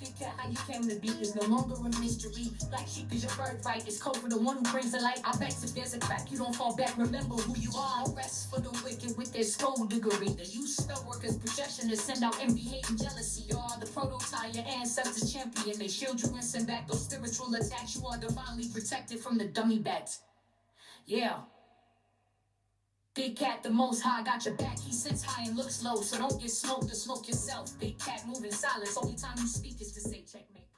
Big cat, how you came to be is no longer a mystery. Black sheep is your birthright. It's code for the one who brings the light. I bet if there's a crack, you don't fall back. Remember who you are. No rest for the wicked with their skullduggery. The use spell workers' projection to send out envy, hate, and jealousy. You are the prototype, your ancestors champion. They shield you and send back those spiritual attacks. You are divinely protected from the dummy bats. Yeah. Big cat, the most high, got your back. He sits high and looks low, so don't get smoked or smoke yourself. Big cat, move in silence. Only time you speak is to say checkmate.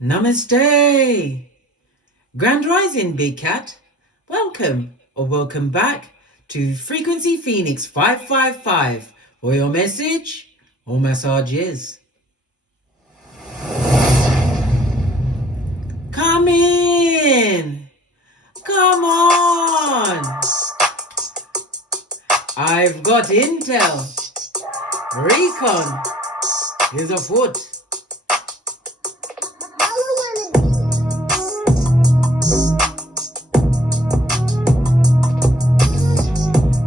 Namaste. Grand Rising, Big Cat. Welcome or welcome back to Frequency Phoenix 555 for your message or messages. Come in. Come on. I've got intel. Recon is afoot.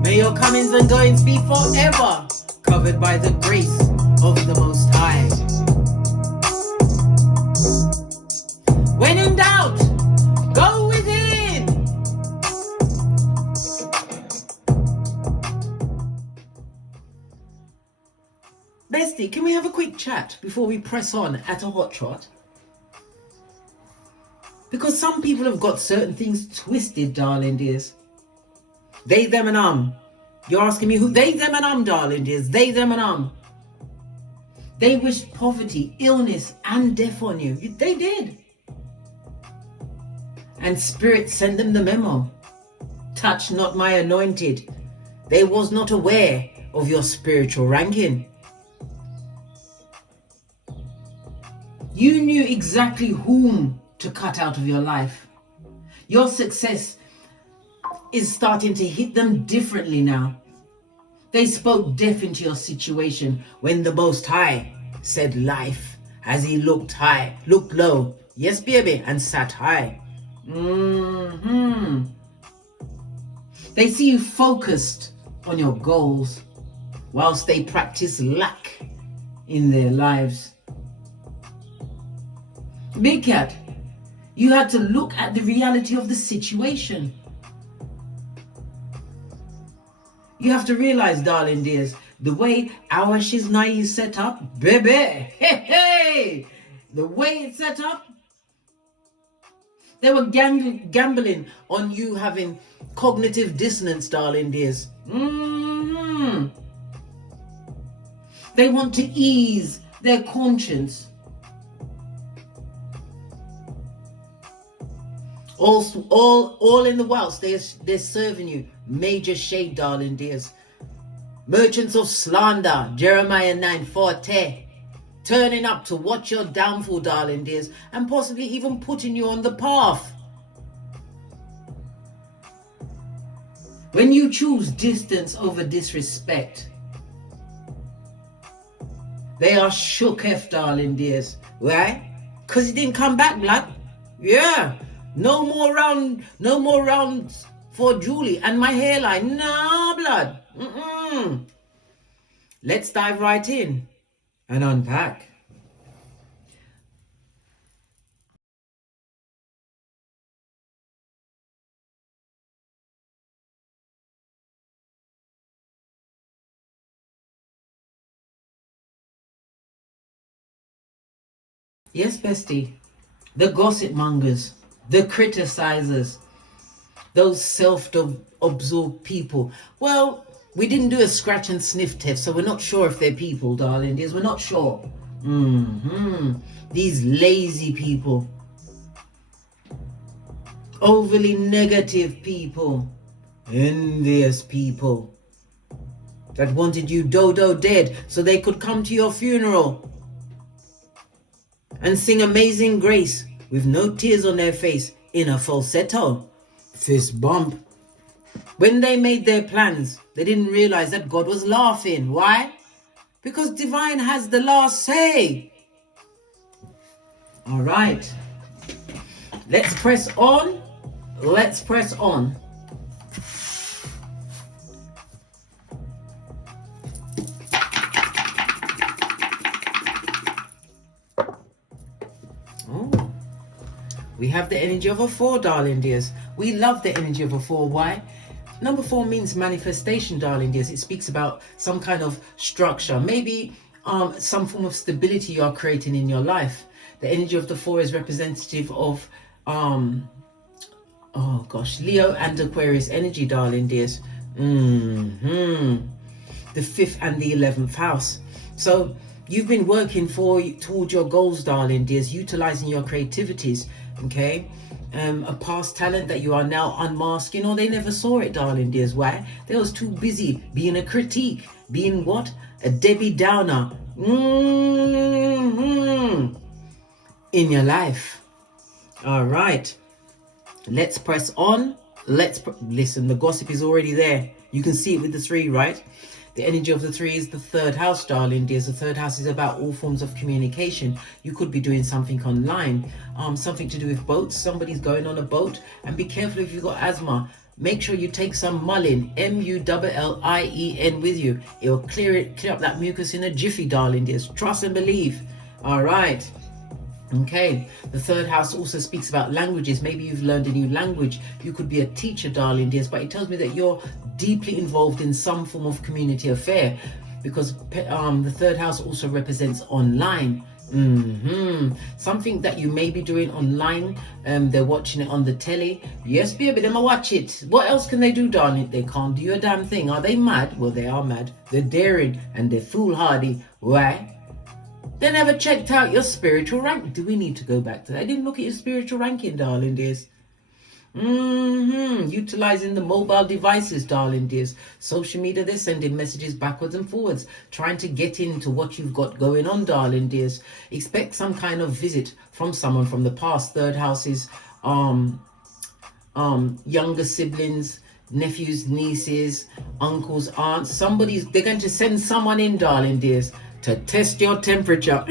May your comings and goings be forever covered by the grace of the Most High. When in doubt, go within. Bestie, can we have a quick chat before we press on at a hot trot? Because some people have got certain things twisted, darling dears. They, them, and You're asking me who? They, them, and darling dears. They, them, and They wished poverty, illness, and death on you. They did. And Spirit sent them the memo. Touch not my anointed. They was not aware of your spiritual ranking. You knew exactly whom to cut out of your life. Your success is starting to hit them differently now. They spoke death into your situation when the Most High said life as he looked high, looked low, yes baby, and sat high. They see you focused on your goals whilst they practice lack in their lives. Big Cat, you had to look at the reality of the situation. You have to realize, darling dears, the way our Shiznai is set up, baby, the way it's set up, they were gambling on you having cognitive dissonance, darling dears. They want to ease their conscience. All in the whilst they're serving you major shade, darling dears. Merchants of slander, Jeremiah 9:40, turning up to watch your downfall, darling dears, and possibly even putting you on the path. When you choose distance over disrespect, they are shook F, darling dears. Why? Because he didn't come back, blood. Yeah. No more rounds for Julie and my hairline. No, blood. Let's dive right in and unpack. Yes, bestie. The gossip mongers, the criticizers, those self-absorbed people. Well, we didn't do a scratch and sniff test, so we're not sure if they're people, darling dears. We're not sure. These lazy people, overly negative people, envious people that wanted you dodo dead so they could come to your funeral and sing Amazing Grace with no tears on their face in a falsetto, fist bump. When they made their plans, they didn't realize that God was laughing. Why? Because divine has the last say. All right. Let's press on. Let's press on. we have the energy of a 4, darling dears. We love the energy of a 4. Why? Number 4 means manifestation, darling dears. It speaks about some kind of structure, maybe some form of stability you are creating in your life. The energy of the 4 is representative of oh gosh, Leo and Aquarius energy, darling dears. The 5th and the 11th house. So you've been working towards your goals, darling dears, utilizing your creativities, okay? A past talent that you are now unmasking, or they never saw it, darling dears. Why? They was too busy being a critique, being what? A Debbie Downer in your life. All right, let's press on. Listen, the gossip is already there. You can see it with the 3, right? The energy of the 3 is the 3rd house, darling dears. The 3rd house is about all forms of communication. You could be doing something online, something to do with boats. Somebody's going on a boat, and be careful if you've got asthma. Make sure you take some mullein, M-U-L-L-I-E-N, with you. It will clear up that mucus in a jiffy, darling dears. Trust and believe. All right. Okay, the 3rd house also speaks about languages. Maybe you've learned a new language. You could be a teacher, darling dears, but it tells me that you're deeply involved in some form of community affair, because the 3rd house also represents online. Something that you may be doing online. They're watching it on the telly. Yes, baby, them watch it. What else can they do, darling? They can't do a damn thing. Are they mad? Well, they are mad. They're daring and they're foolhardy. Why? They never checked out your spiritual rank. Do we need to go back to that? I didn't look at your spiritual ranking, darling dears. Utilizing the mobile devices, darling dears. Social media, they're sending messages backwards and forwards, trying to get into what you've got going on, darling dears. Expect some kind of visit from someone from the past. 3rd houses, younger siblings, nephews, nieces, uncles, aunts. They're going to send someone in, darling dears, to test your temperature.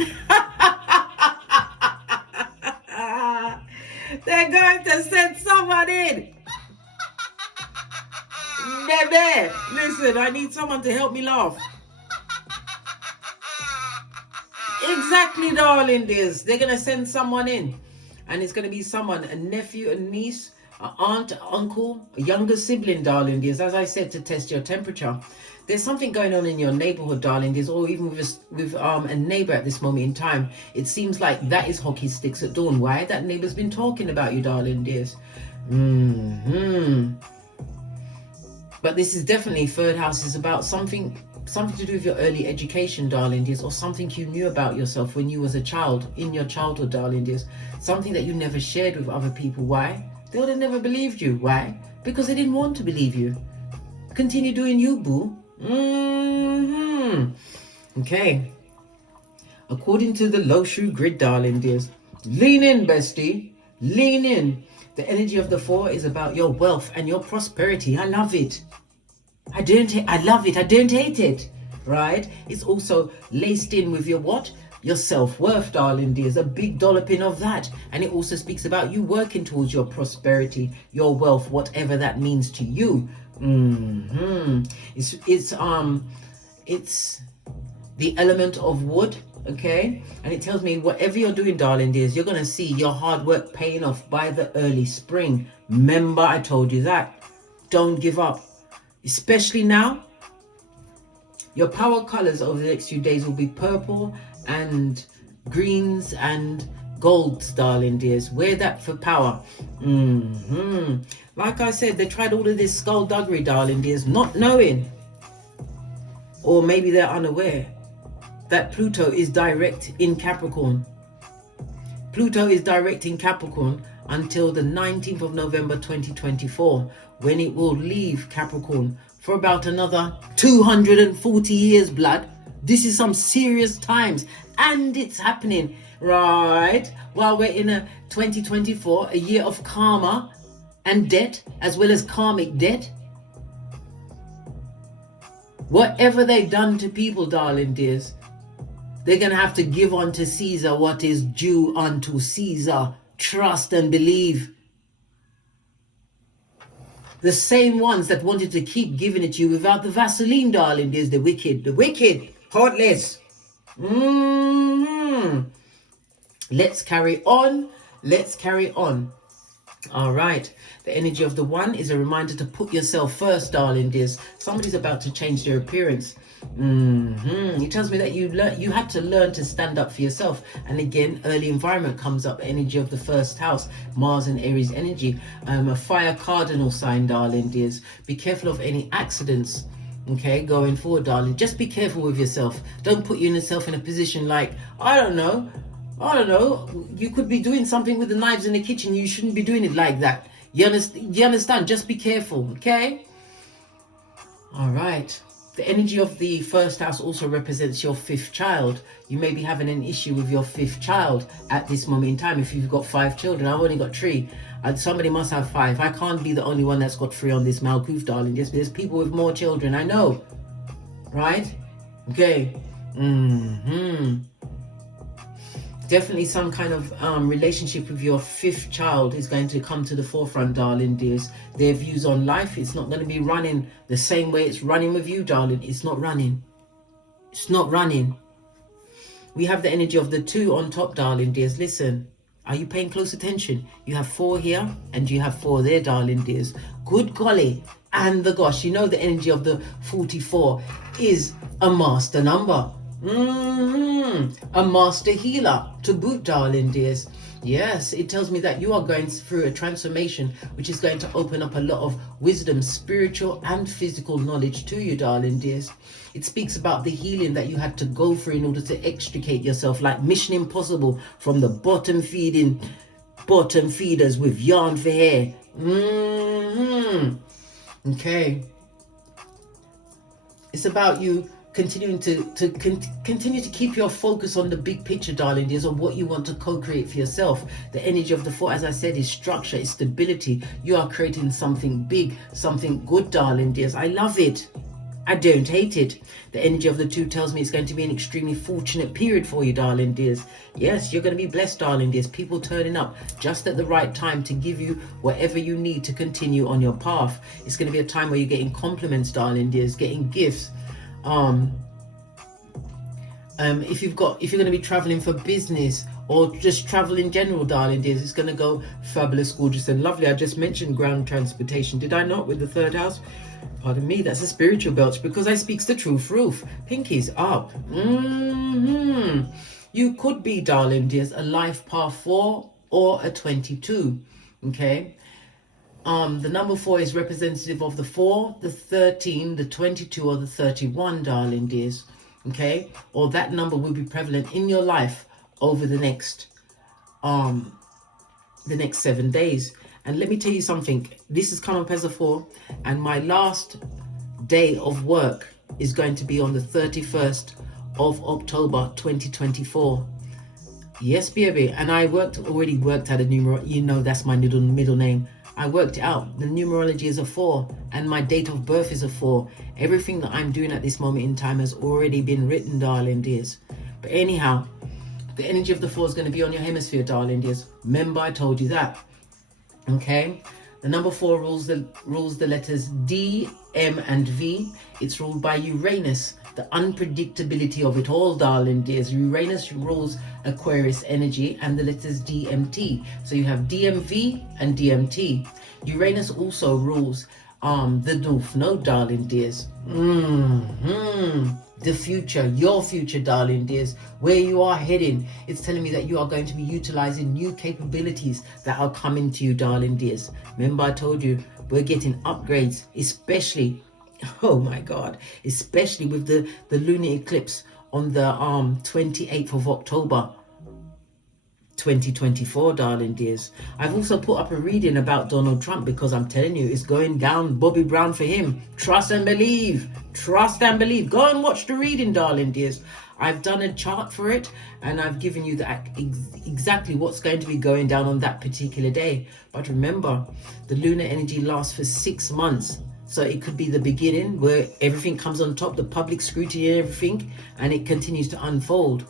They're going to send someone in. Baby, listen, I need someone to help me laugh. Exactly, darling dears. They're going to send someone in. And it's going to be someone, a nephew, a niece, an aunt, uncle, a younger sibling, darling dears. As I said, to test your temperature. There's something going on in your neighborhood, darling dears, or even with a neighbor at this moment in time. It seems like that is hockey sticks at dawn. Why? That neighbor's been talking about you, darling dears. But this is definitely 3rd house is about something to do with your early education, darling dears, or something you knew about yourself when you was a child, in your childhood, darling dears. Something that you never shared with other people. Why? They would have never believed you. Why? Because they didn't want to believe you. Continue doing you, boo. Okay. According to the low shoe grid, darling dears, lean in, bestie. Lean in. The energy of the 4 is about your wealth and your prosperity. I love it. I love it. I don't hate it. Right? It's also laced in with your what? Your self-worth, darling dears. A big dolloping of that. And it also speaks about you working towards your prosperity, your wealth, whatever that means to you. It's the element of wood, okay? And it tells me whatever you're doing, darling dears, you're going to see your hard work paying off by the early spring. Remember, I told you that. Don't give up. Especially now, your power colors over the next few days will be purple and greens and golds, darling dears. Wear that for power. Like I said, they tried all of this skullduggery, darling dears, not knowing, or maybe they're unaware, that Pluto is direct in Capricorn. Pluto is direct in Capricorn until the 19th of November 2024, when it will leave Capricorn for about another 240 years, blood. This is some serious times, and it's happening right while we're in a 2024, a year of karma and debt, as well as karmic debt. Whatever they've done to people, darling dears, they're going to have to give unto Caesar what is due unto Caesar. Trust and believe. The same ones that wanted to keep giving it to you without the Vaseline, darling dears, the wicked, heartless. Let's carry on. let's carry on. All right, the energy of the 1 is a reminder to put yourself first, darling dears. Somebody's about to change their appearance. It tells me that you had to learn to stand up for yourself. And again, early environment comes up, energy of the first house, Mars and Aries energy. A fire cardinal sign, darling dears. Be careful of any accidents. Okay, going forward, darling. Just be careful with yourself. Don't put yourself in a position like, I don't know, you could be doing something with the knives in the kitchen. You shouldn't be doing it like that. You understand? Just be careful, okay? All right. The energy of the first house also represents your 5th child. You may be having an issue with your 5th child at this moment in time. If you've got 5 children, I've only got 3. Somebody must have 5. I can't be the only one that's got 3 on this Malkuth, darling. There's people with more children, I know. Right? Okay. Definitely some kind of relationship with your 5th child is going to come to the forefront, darling dears. Their views on life, it's not going to be running the same way it's running with you, darling. It's not running. It's not running. We have the energy of the 2 on top, darling dears. Listen, are you paying close attention? You have 4 here and you have 4 there, darling dears. Good golly. And the gosh, you know the energy of the 44 is a master number. A master healer to boot, darling dears. Yes, it tells me that you are going through a transformation which is going to open up a lot of wisdom, spiritual and physical knowledge to you, darling dears. It speaks about the healing that you had to go through in order to extricate yourself, like Mission Impossible, from the bottom feeders with yarn for hair. Okay. It's about you continuing to continue to keep your focus on the big picture, darling dears, on what you want to co-create for yourself. The energy of the 4, as I said, is structure, is stability. You are creating something big, something good, darling dears. I love it. I don't hate it. The energy of the 2 tells me it's going to be an extremely fortunate period for you, darling dears. Yes, you're going to be blessed, darling dears. People turning up just at the right time to give you whatever you need to continue on your path. It's going to be a time where you're getting compliments, darling dears, getting gifts. If you're going to be traveling for business or just travel in general, darling dears, it's going to go fabulous, gorgeous and lovely. I just mentioned ground transportation, did I not, with the 3rd house? Pardon me, that's a spiritual belch because I speaks the truth roof. Pinkies up. You could be, darling dears, a life path 4 or a 22. Okay. The number 4 is representative of the 4, the 13, the 22, or the 31, darling dears. Okay, or that number will be prevalent in your life over the next 7 days. And let me tell you something. This has come up as a 4, and my last day of work is going to be on the 31st of October 2024. Yes, baby. And I already worked out a numerology. You know, that's my middle name. I worked it out. The numerology is a 4 and my date of birth is a 4. Everything that I'm doing at this moment in time has already been written, darling dears. But anyhow, the energy of the 4 is going to be on your hemisphere, darling dears. Remember, I told you that. Okay. The number 4 rules the letters D, M and V. It's ruled by Uranus. The unpredictability of it all, darling dears. Uranus rules Aquarius energy and the letters DMT. So you have DMV and DMT. Uranus also rules the North Node, darling dears. The future, your future, darling dears, where you are heading. It's telling me that you are going to be utilizing new capabilities that are coming to you, darling dears. Remember, I told you we're getting upgrades, especially, oh my God, especially with the lunar eclipse on the 28th of October 2024, darling dears. I've also put up a reading about Donald Trump because I'm telling you, it's going down Bobby Brown for him. Trust and believe. Trust and believe. Go and watch the reading, darling dears. I've done a chart for it and I've given you that exactly what's going to be going down on that particular day. But remember, the lunar energy lasts for 6 months. So it could be the beginning where everything comes on top, the public scrutiny and everything, and it continues to unfold.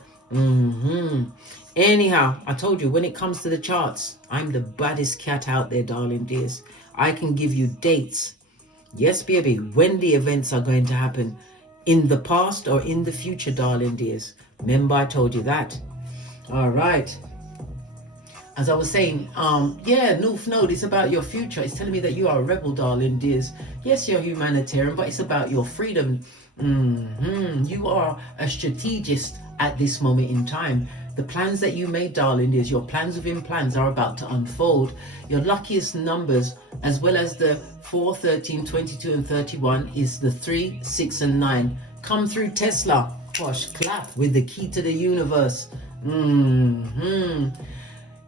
Anyhow, I told you, when it comes to the charts, I'm the baddest cat out there, darling dears. I can give you dates. Yes, baby, when the events are going to happen in the past or in the future, darling dears. Remember, I told you that. All right. as I was saying, yeah, North Node, it's about your future. It's telling me that you are a rebel, darling dears. Yes, you're humanitarian, but it's about your freedom. You are a strategist at this moment in time. The plans that you made, darling dears, your plans within plans are about to unfold. Your luckiest numbers, as well as the 4, 13, 22, and 31, is the 3, 6, and 9. Come through, Tesla. Gosh, clap with the key to the universe.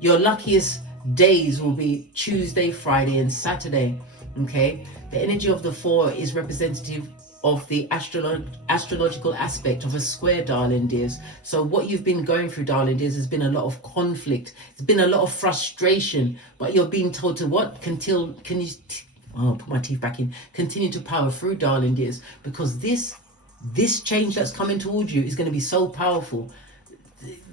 Your luckiest days will be Tuesday, Friday, and Saturday. Okay, the energy of the 4 is representative of the astrological aspect of a square, darling dears. So what you've been going through, darling dears, has been a lot of conflict. It's been a lot of frustration, but you're being told to what? Put my teeth back in. Continue to power through, darling dears, because this change that's coming towards you is going to be so powerful.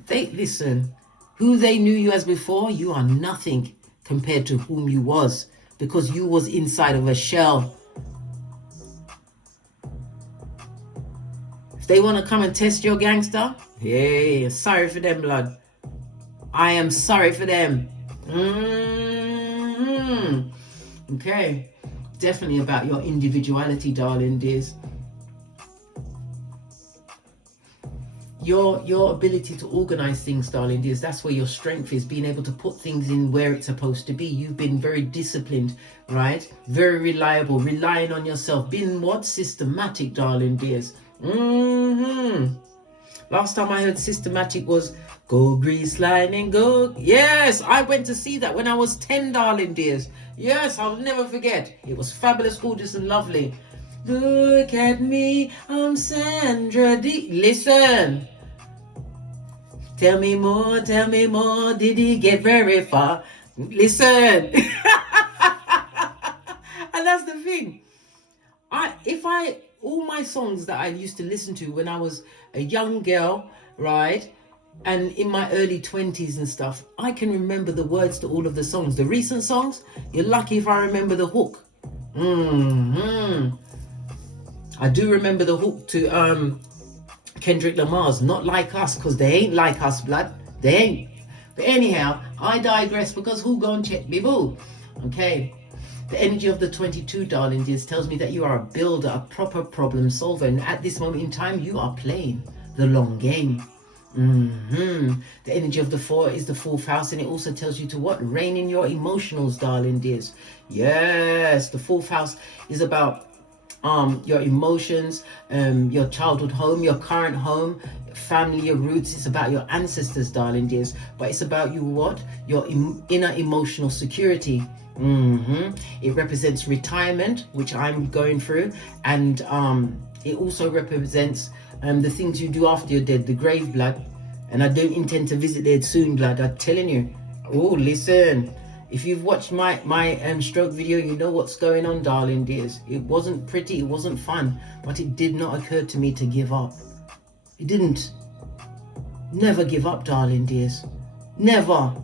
Listen, who they knew you as before, you are nothing compared to whom you was, because you was inside of a shell. If they want to come and test your gangster, hey, sorry for them, blood. I am sorry for them. Okay, definitely about your individuality, darling dears. Your ability to organize things, darling dears, that's where your strength is, being able to put things in where it's supposed to be. You've been very disciplined, right? Very reliable, relying on yourself, being what? Systematic, darling dears. Last time I heard systematic was go grease lightning, go. Yes, I went to see that when I was 10, darling dears. Yes, I'll never forget. It was fabulous, gorgeous, and lovely. Look at me, I'm Sandra D. Listen. Tell me more, did he get very far? Listen. And that's the thing. All my songs that I used to listen to when I was a young girl, right? And in my early 20s and stuff, I can remember the words to all of the songs. The recent songs, you're lucky if I remember the hook. I do remember the hook to Kendrick Lamar's Not Like Us, because they ain't like us, blood. They ain't. But anyhow, I digress, because who gon' check me boo? Okay. The energy of the 22, darling dears, tells me that you are a builder, a proper problem solver. And at this moment in time, you are playing the long game. The energy of the 4 is the 4th house, and it also tells you to what? Rein in your emotionals, darling dears. Yes, the 4th house is about your emotions, your childhood home, your current home, family, your roots. It's about your ancestors, darling dears, but it's about you what? Your inner emotional security. It represents retirement, which I'm going through, and it also represents the things you do after you're dead, the grave, blood. And I don't intend to visit there soon, blood, I'm telling you. Oh, listen, if you've watched my stroke video, you know what's going on, darling dears. It wasn't pretty, it wasn't fun, but it did not occur to me to give up. It didn't. Never give up, darling dears. Never.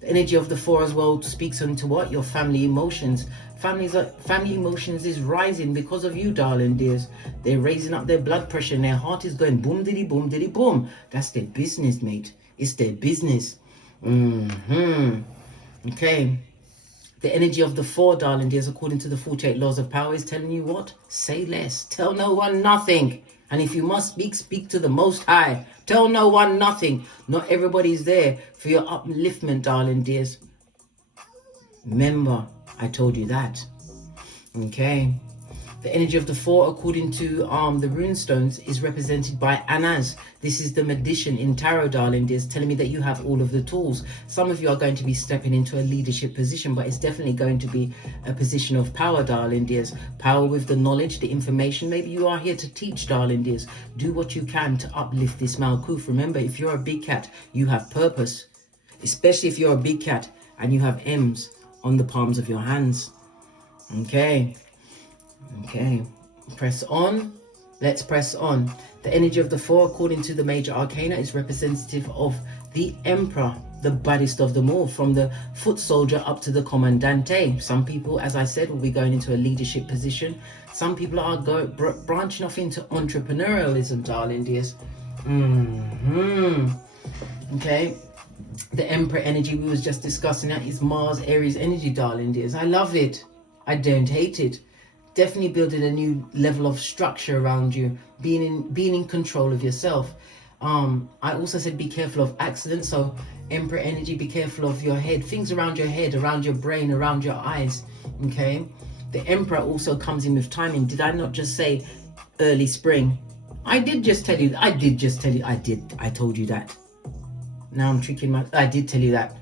The energy of the 4 as well speaks onto what? Your family emotions. Family emotions is rising because of you, darling dears. They're raising up their blood pressure and their heart is going boom diddy boom diddy boom. That's their business, mate. It's their business. Okay. The energy of the 4, darling dears, according to the 48 laws of power, is telling you what? Say less. Tell no one nothing. And if you must speak, speak to the Most High. Tell no one nothing. Not everybody's there for your upliftment, darling dears. Remember, I told you that. Okay. The energy of the 4, according to the runestones, is represented by Anas. This is the magician in tarot, darling dears, telling me that you have all of the tools. Some of you are going to be stepping into a leadership position, but it's definitely going to be a position of power, darling dears. Power with the knowledge, the information. Maybe you are here to teach, darling dears. Do what you can to uplift this Malkuth. Remember, if you're a big cat, you have purpose. Especially if you're a big cat and you have M's on the palms of your hands. Okay. Okay, press on. Let's press on. The energy of the 4, according to the major arcana, is representative of the Emperor, the baddest of them all, from the foot soldier up to the Commandante. Some people, as I said, will be going into a leadership position. Some people are branching off into entrepreneurialism, darling dears. Okay, The Emperor energy we was just discussing, that is Mars Aries energy, darling dears. I love it. I don't hate it. Definitely building a new level of structure around you, being in control of yourself. I also said be careful of accidents. So Emperor energy, be careful of your head, things around your head, around your brain, around your eyes. Okay. The Emperor also comes in with timing. Did I not just say early spring? I did just tell you. I told you that. Now I'm tricking I did tell you that.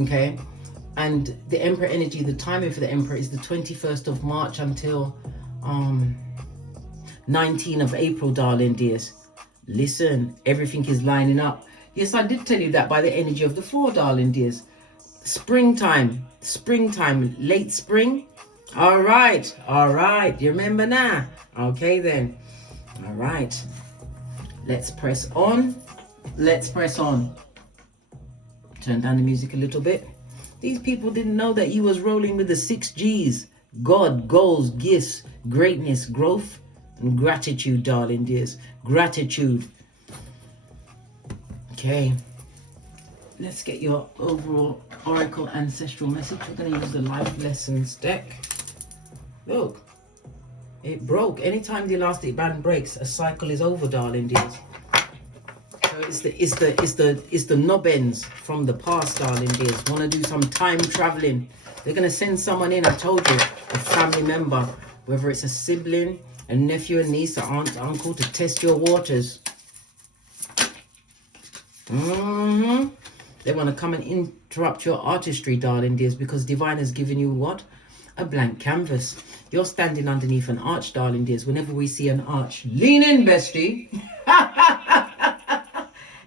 Okay. And the Emperor energy, the timing for the Emperor is the 21st of March until 19th of April, darling dears. Listen, everything is lining up. Yes, I did tell you that by the energy of the 4, darling dears. Springtime, late spring. All right. You remember now? Okay then. All right. Let's press on. Turn down the music a little bit. These people didn't know that you was rolling with the 6 G's. God, goals, gifts, greatness, growth, and gratitude, darling dears. Gratitude. Okay. Let's get your overall Oracle Ancestral message. We're going to use the Life Lessons deck. Look. It broke. Anytime the elastic band breaks, a cycle is over, darling dears. So it's the knob ends from the past, darling dears. Want to do some time traveling. They're going to send someone in, I told you, a family member, whether it's a sibling, a nephew, a niece, an aunt, uncle, to test your waters. They want to come and interrupt your artistry, darling dears, because Divine has given you what? A blank canvas. You're standing underneath an arch, darling dears. Whenever we see an arch, lean in, bestie.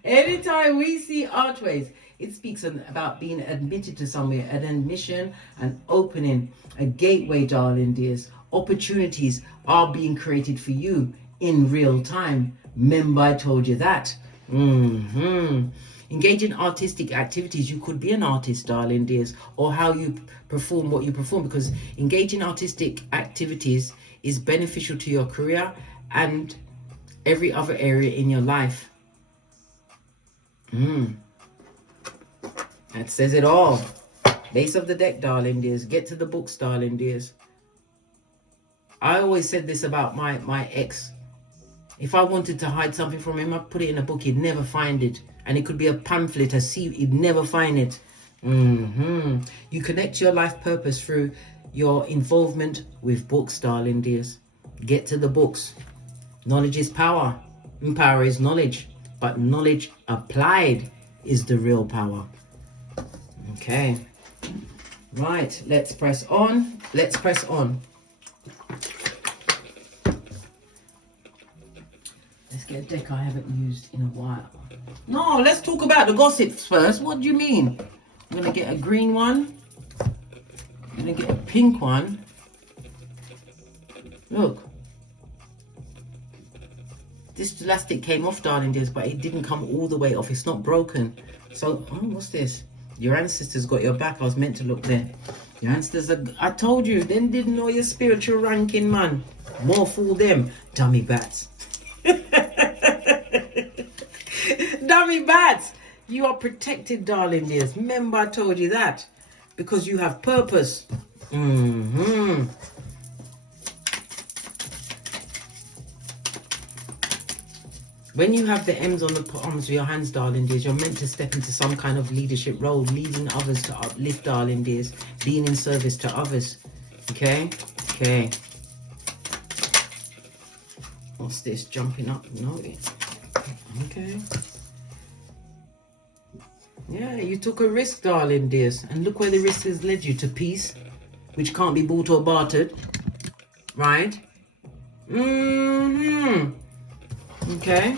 Anytime we see archways, it speaks about being admitted to somewhere, an admission, an opening, a gateway, darling dears. Opportunities are being created for you in real time. Remember, I told you that. Engage in artistic activities. You could be an artist, darling dears, or how you perform what you perform, because engaging in artistic activities is beneficial to your career and every other area in your life. That says it all. Base of the deck, darling dears. Get to the books, darling dears. I always said this about my ex. If I wanted to hide something from him, I'd put it in a book. He'd never find it. And it could be a pamphlet, a seed. He'd never find it. You connect your life purpose through your involvement with books, darling dears. Get to the books. Knowledge is power. And power is knowledge. But knowledge applied is the real power. Okay. Right. Let's press on. Let's press on. Let's get a deck I haven't used in a while. No, let's talk about the gossips first. What do you mean? I'm going to get a green one. I'm going to get a pink one. Look. This elastic came off, darling dears, but it didn't come all the way off. It's not broken. So, what's this? Your ancestors got your back. I was meant to look there. Your ancestors are, I told you, them didn't know your spiritual ranking, man. More fool them. Dummy bats. Dummy bats. You are protected, darling dears. Remember, I told you that. Because you have purpose. When you have the M's on the palms of your hands, darling dears, you're meant to step into some kind of leadership role, leading others to uplift, darling dears, being in service to others. Okay? Okay. What's this? Jumping up? No. Okay. Yeah, you took a risk, darling dears. And look where the risk has led you, to peace, which can't be bought or bartered. Right? Okay,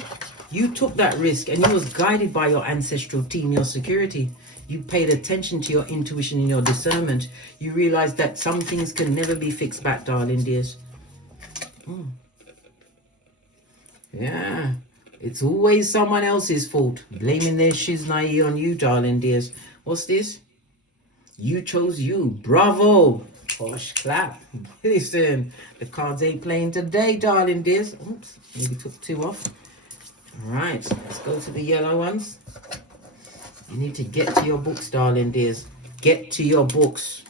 you took that risk and you was guided by your ancestral team, your security. You paid attention to your intuition and your discernment. You realized that some things can never be fixed back, darling dears. Yeah, it's always someone else's fault. Blaming their shiznai on you, darling dears. What's this? You chose you. Bravo. Posh clap. Listen, the cards ain't playing today, darling dears. Oops, maybe took 2 off. All right, let's go to the yellow ones. You need to get to your books, darling dears. Get to your books.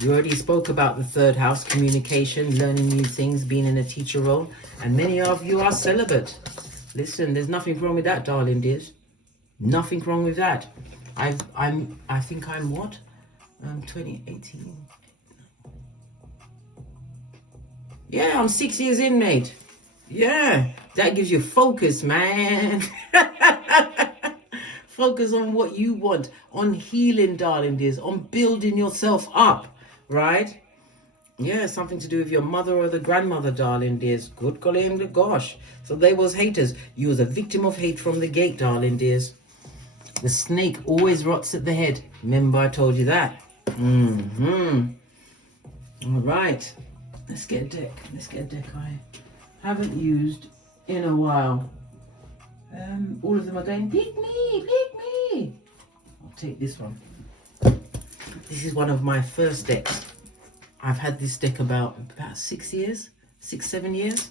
You already spoke about the third house, communication, learning new things, being in a teacher role. And many of you are celibate. Listen, there's nothing wrong with that, darling dears. Nothing wrong with that. I think I'm what? 2018. Yeah, I'm 6 years in, mate. Yeah, that gives you focus, man. Focus on what you want, on healing, darling dears, on building yourself up, right? Yeah, something to do with your mother or the grandmother, darling dears. Good golly, gosh. So they was haters. You was a victim of hate from the gate, darling dears. The snake always rots at the head. Remember I told you that? All right. Let's get a deck. Let's get a deck I haven't used in a while. All of them are going, pick me, pick me. I'll take this one. This is one of my first decks. I've had this deck about 6 years, 7 years.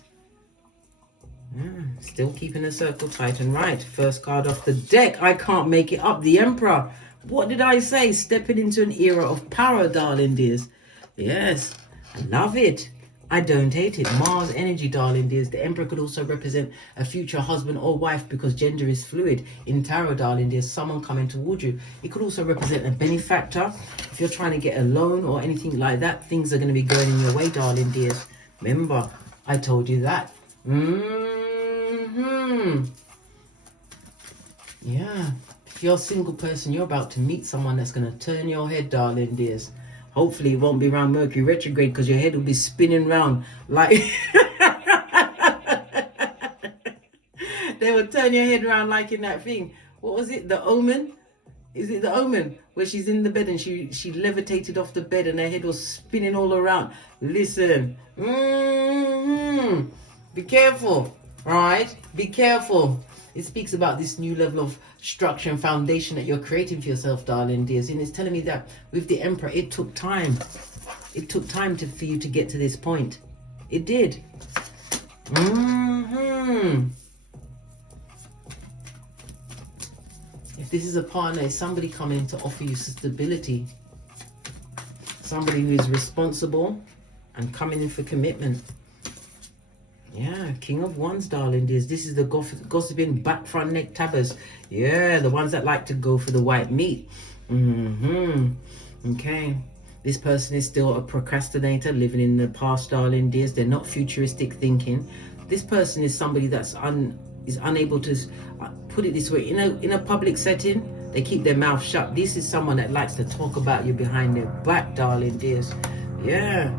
Still keeping the circle tight and right. First card off the deck. I can't make it up. The Emperor. What did I say? Stepping into an era of power, darling dears. Yes, I love it. I don't hate it. Mars energy, darling dears. The Emperor could also represent a future husband or wife because gender is fluid. In tarot, darling dears, someone coming towards you. It could also represent a benefactor. If you're trying to get a loan or anything like that, things are going to be going in your way, darling dears. Remember, I told you that. Yeah. If you're a single person, you're about to meet someone that's going to turn your head, darling dears. Hopefully it won't be around Mercury retrograde because your head will be spinning round like... They will turn your head around like in that thing. What was it? The Omen? Is it The Omen? Where she's in the bed and she levitated off the bed and her head was spinning all around. Listen. Be careful. Right? Be careful. It speaks about this new level of structure and foundation that you're creating for yourself, darling dears. And it's telling me that with the Emperor, it took time. It took time for you to get to this point. It did. If this is a partner, it's somebody coming to offer you stability. Somebody who is responsible and coming in for commitment. Yeah, King of Wands, darling dears. This is the gossiping back front neck tabbers. Yeah, the ones that like to go for the white meat. Okay. This person is still a procrastinator, living in the past, darling dears. They're not futuristic thinking. This person is somebody that's unable to put it this way. In a public setting, they keep their mouth shut. This is someone that likes to talk about you behind their back, darling dears. Yeah.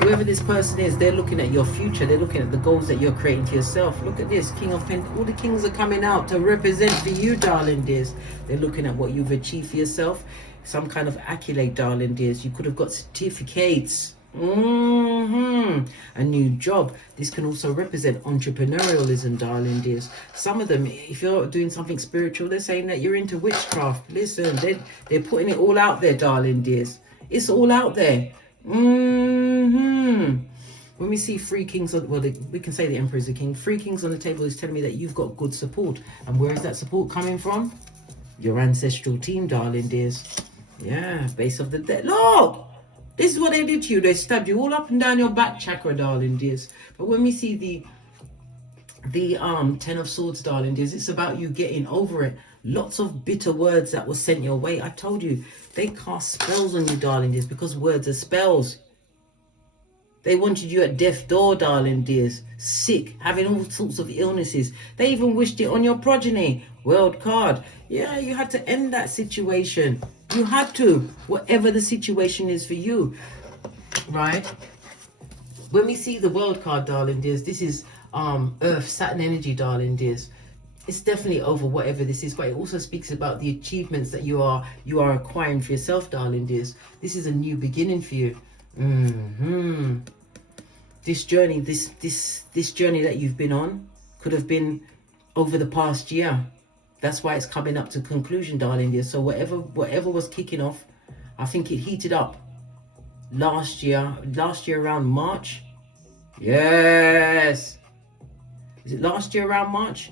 Whoever this person is, they're looking at your future. They're looking at the goals that you're creating for yourself. Look at this, King of Pentacles. All the kings are coming out to represent for you, darling dears. They're looking at what you've achieved for yourself. Some kind of accolade, darling dears. You could have got certificates. A new job. This can also represent entrepreneurialism, darling dears. Some of them, if you're doing something spiritual, they're saying that you're into witchcraft. Listen, they're putting it all out there, darling dears. It's all out there. When we see three kings, we can say the Emperor is a king. Three kings on the table is telling me that you've got good support. And where is that support coming from? Your ancestral team, darling dears. Yeah, base of the dead. Look! This is what they did to you. They stabbed you all up and down your back chakra, darling dears. But when we see the Ten of Swords, darling dears, it's about you getting over it. Lots of bitter words that were sent your way. I told you, they cast spells on you, darling dears, because words are spells. They wanted you at death's door, darling dears. Sick, having all sorts of illnesses. They even wished it on your progeny. World card. Yeah, you had to end that situation. You had to, whatever the situation is for you. Right? When we see the world card, darling dears, this is Earth, Saturn energy, darling dears. It's definitely over whatever this is, but it also speaks about the achievements that you are acquiring for yourself, darling dears. This is a new beginning for you. This journey, this journey that you've been on could have been over the past year. That's why it's coming up to conclusion, darling dears. So whatever was kicking off, I think it heated up last year around March. Yes. Is it last year around March?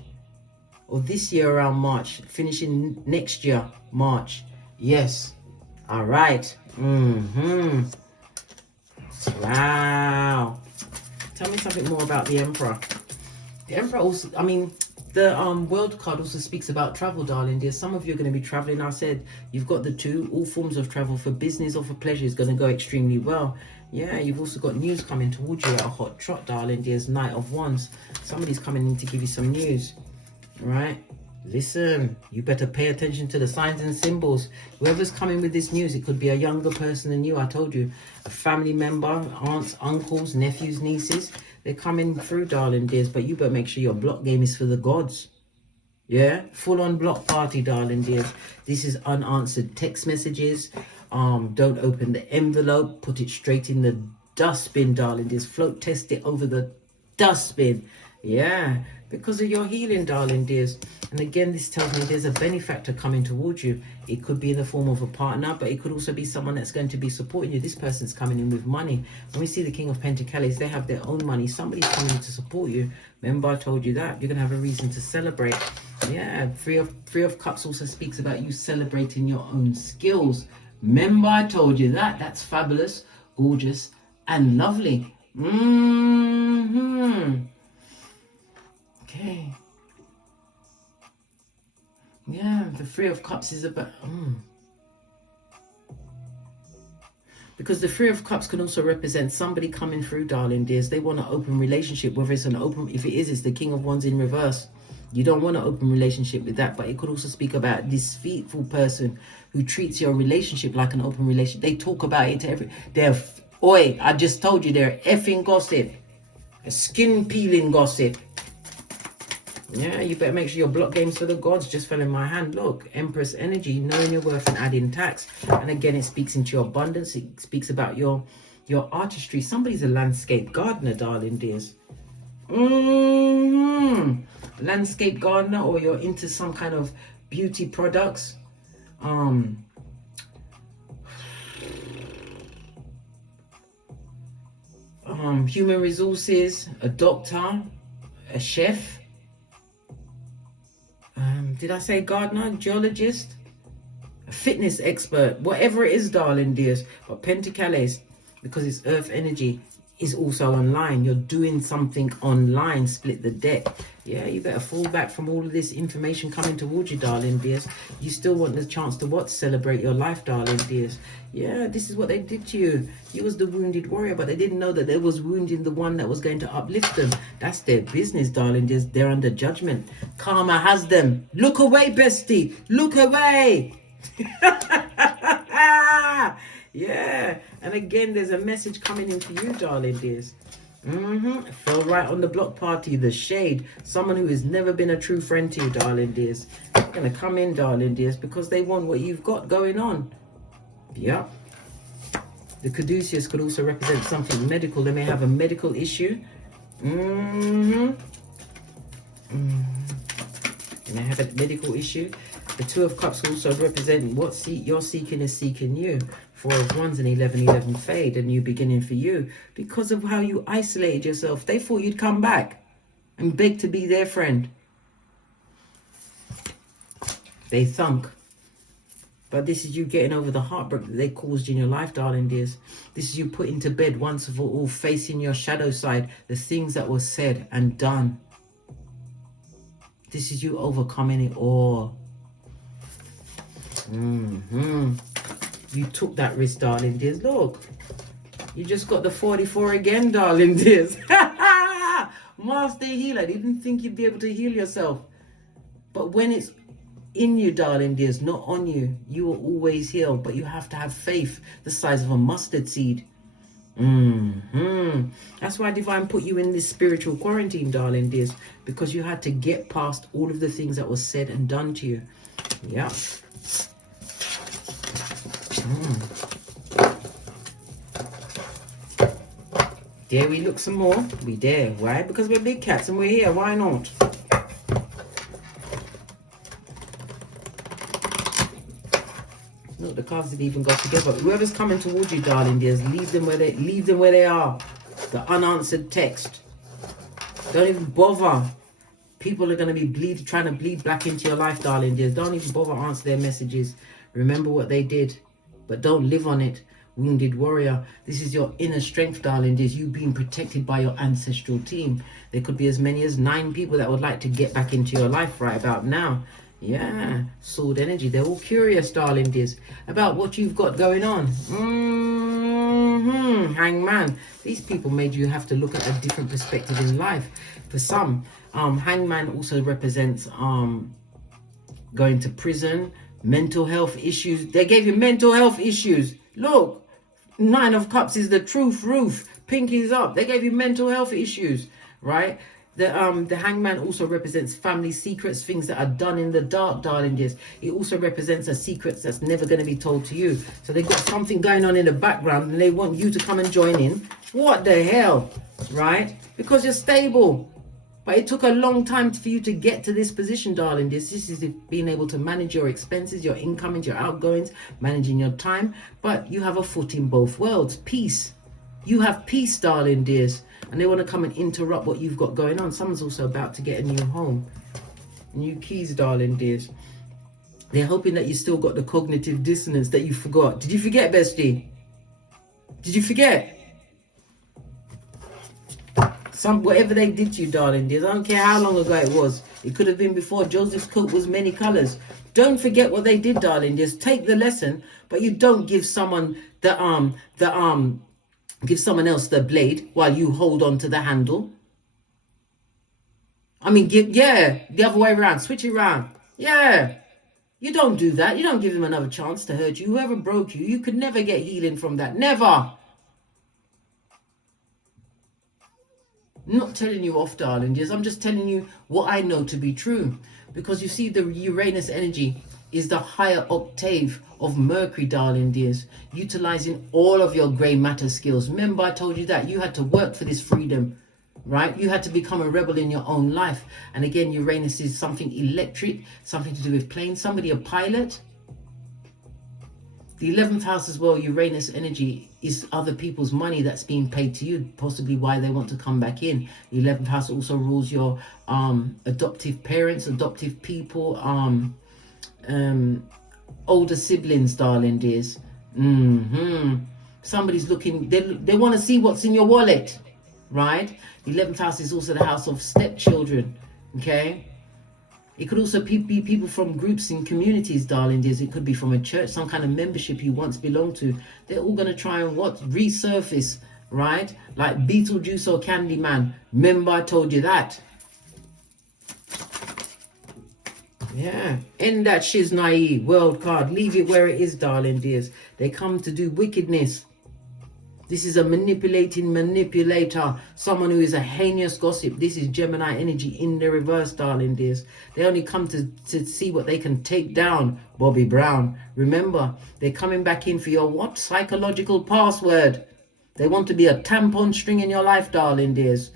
or this year around March, finishing next year, March. Yes. All right. Wow. Tell me something more about the Emperor. The Emperor also, I mean, the World card also speaks about travel, darling dear. Some of you are going to be traveling. I said you've got the two. All forms of travel, for business or for pleasure, is going to go extremely well. Yeah, you've also got news coming towards you at a hot trot, darling dears. Knight of Wands. Somebody's coming in to give you some news. Right? Listen, you better pay attention to the signs and symbols. Whoever's coming with this news, it could be a younger person than you. I told you, a family member, aunts, uncles, nephews, nieces. They're coming through, darling dears, but you better make sure your block game is for the gods. Yeah, full on block party, darling dears. This is unanswered text messages. Don't open the envelope. Put it straight in the dustbin, darling dears. Float test it over the dustbin. Yeah, because of your healing, darling dears. And again, this tells me there's a benefactor coming towards you. It could be in the form of a partner, but it could also be someone that's going to be supporting you. This person's coming in with money. When we see the King of Pentacles, they have their own money. Somebody's coming in to support you. Remember, I told you that. You're going to have a reason to celebrate. Yeah, Three of Cups also speaks about you celebrating your own skills. Remember, I told you that. That's fabulous, gorgeous, and lovely. Okay. Yeah, the Three of Cups is about... Because the Three of Cups can also represent somebody coming through, darling dears. They want an open relationship, whether it's an open... If it is, it's the King of Wands in reverse. You don't want an open relationship with that, but it could also speak about this faithful person who treats your relationship like an open relationship. They talk about it to every... Oi, I just told you, they're effing gossip. A skin-peeling gossip. Yeah, you better make sure your block games for the gods just fell in my hand. Look, Empress energy, knowing your worth and adding tax. And again, it speaks into your abundance. It speaks about your artistry. Somebody's a landscape gardener, darling dears. Landscape gardener, or you're into some kind of beauty products. Human resources, a doctor, a chef. Did I say gardener, geologist, a fitness expert, whatever it is, darling dears. But Pentacles, because it's earth energy, is also online. You're doing something online. Split the deck. Yeah, you better fall back from all of this information coming towards you, darling dears. You still want the chance to what? Celebrate your life, darling dears. Yeah, this is what they did to you. You was the wounded warrior, but they didn't know that there was wounding the one that was going to uplift them. That's their business, darling dears. They're under judgment. Karma has them. Look away, bestie. Look away. Yeah, and again, there's a message coming in for you, darling dears. Fell right on the block party, the shade. Someone who has never been a true friend to you, darling dears. They're gonna come in, darling dears, because they want what you've got going on. Yeah. The caduceus could also represent something medical. They may have a medical issue. They may have a medical issue. The Two of Cups also represent what you're seeking is seeking you. Four of Wands and 11-11 fade, a new beginning for you. Because of how you isolated yourself, they thought you'd come back and beg to be their friend. They thunk. But this is you getting over the heartbreak that they caused in your life, darling dears. This is you putting to bed once for all, facing your shadow side, the things that were said and done. This is you overcoming it all. You took that risk, darling dears. Look, you just got the 44 again, darling dears. Master healer. Didn't think you'd be able to heal yourself. But when it's in you, darling dears, not on you, you will always heal. But you have to have faith the size of a mustard seed. That's why Divine put you in this spiritual quarantine, darling dears, because you had to get past all of the things that were said and done to you. Yeah. Dare we look some more? We dare. Why? Because we're big cats and we're here. Why not? Look, the cards didn't even go together. Whoever's coming towards you, darling dears, leave them where they are. The unanswered text. Don't even bother. People are going to be trying to bleed black into your life, darling dears. Don't even bother answer their messages. Remember what they did, but don't live on it. Wounded warrior, this is your inner strength, darling dears. You being protected by your ancestral team. There could be as many as 9 people that would like to get back into your life right about now. Yeah, sword energy. They're all curious, darling dears, about what you've got going on. Hangman. These people made you have to look at a different perspective in life. For some, hangman also represents going to prison, mental health issues. They gave you mental health issues. Look, 9 of Cups is the truth roof. Pinkies up. They gave you mental health issues, right? The hangman also represents family secrets, things that are done in the dark, darling dears. It also represents a secret that's never going to be told to you. So they've got something going on in the background and they want you to come and join in. What the hell, right? Because you're stable. But it took a long time for you to get to this position, darling. This is being able to manage your expenses, your incomings, your outgoings, managing your time. But you have a foot in both worlds. Peace. You have peace, darling dears. And they want to come and interrupt what you've got going on. Someone's also about to get a new home. New keys, darling dears. They're hoping that you still got the cognitive dissonance that you forgot. Did you forget, bestie? Did you forget? Whatever they did to you, darling dears, I don't care how long ago it was. It could have been before Joseph's coat was many colors. Don't forget what they did, darling dears. Take the lesson, but you don't give someone give someone else the blade while you hold on to the handle. I mean, the other way around. Switch it around. Yeah. You don't do that. You don't give him another chance to hurt you. Whoever broke you, you could never get healing from that. Never. I'm not telling you off, darling dears. I'm just telling you what I know to be true. Because you see, the Uranus energy is the higher octave of Mercury, darling dears, utilizing all of your grey matter skills. Remember, I told you that you had to work for this freedom, right? You had to become a rebel in your own life. And again, Uranus is something electric, something to do with planes, somebody a pilot. The 11th house as well, Uranus energy, is other people's money that's being paid to you, possibly why they want to come back in. The 11th house also rules your adoptive parents, adoptive people, older siblings, darling dears. Somebody's looking, they want to see what's in your wallet, right? The 11th house is also the house of stepchildren, okay? It could also be people from groups and communities, darling dears. It could be from a church, some kind of membership you once belonged to. They're all going to try and resurface, right? Like Beetlejuice or Candyman. Remember, I told you that. Yeah. End that shiznai world card. Leave it where it is, darling dears. They come to do wickedness. This is a manipulating manipulator. Someone who is a heinous gossip. This is Gemini energy in the reverse, darling dears. They only come to see what they can take down. Bobby Brown. Remember, they're coming back in for your what? Psychological password. They want to be a tampon string in your life, darling dears.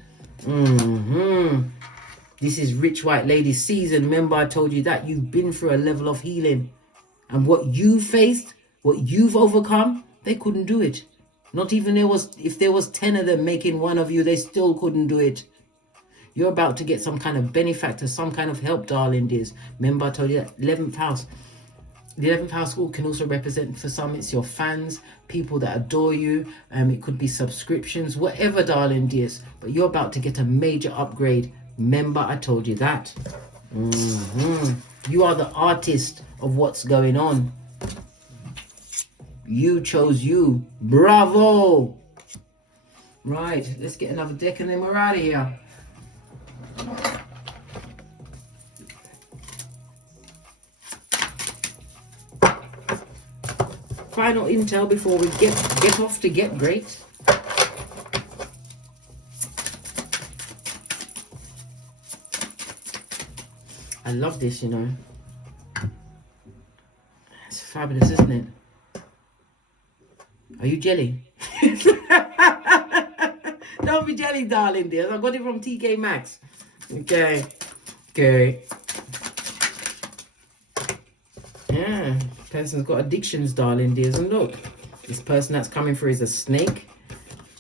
This is rich white lady season. Remember, I told you that you've been through a level of healing. And what you faced, what you've overcome, they couldn't do it. Not even if there was 10 of them making one of you, they still couldn't do it. You're about to get some kind of benefactor, some kind of help, darling dears. Remember, I told you that 11th house. The 11th house can also represent, for some, it's your fans, people that adore you. It could be subscriptions, whatever, darling dears. But you're about to get a major upgrade. Remember, I told you that. You are the artist of what's going on. You chose you. Bravo. Right, let's get another deck and then we're out of here. Final intel before we get off to get great. I love this, you know. It's fabulous, isn't it? Are you jelly? Don't be jelly, darling dears. I got it from TK Maxx. Okay. Yeah. Person's got addictions, darling dears. And look, this person that's coming through is a snake.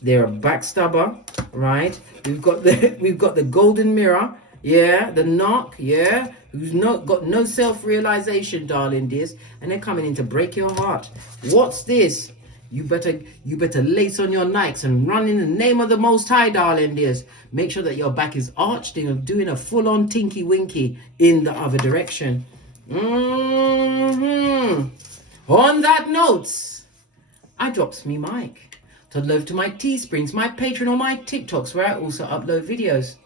They're a backstabber, right? We've got the golden mirror. Yeah, the knock, yeah, who's got no self-realization, darling dears, and they're coming in to break your heart. What's this? You better lace on your Nikes and run in the name of the Most High, darling dears. Make sure that your back is arched and doing a full-on tinky winky in the other direction. On that note, I drops me mic. Toddle over to my Teesprings, my Patreon, or my TikToks, where I also upload videos.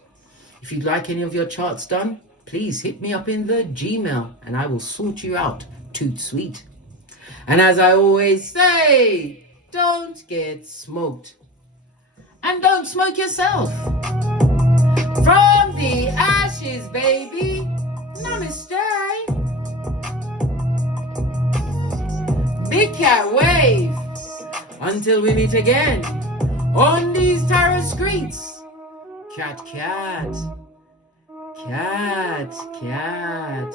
If you'd like any of your charts done, please hit me up in the Gmail and I will sort you out. Toot sweet. And as I always say, don't get smoked. And don't smoke yourself. From the ashes, baby. Namaste. Big cat wave. Until we meet again on these tarot streets. Cat, cat. Cat, cat.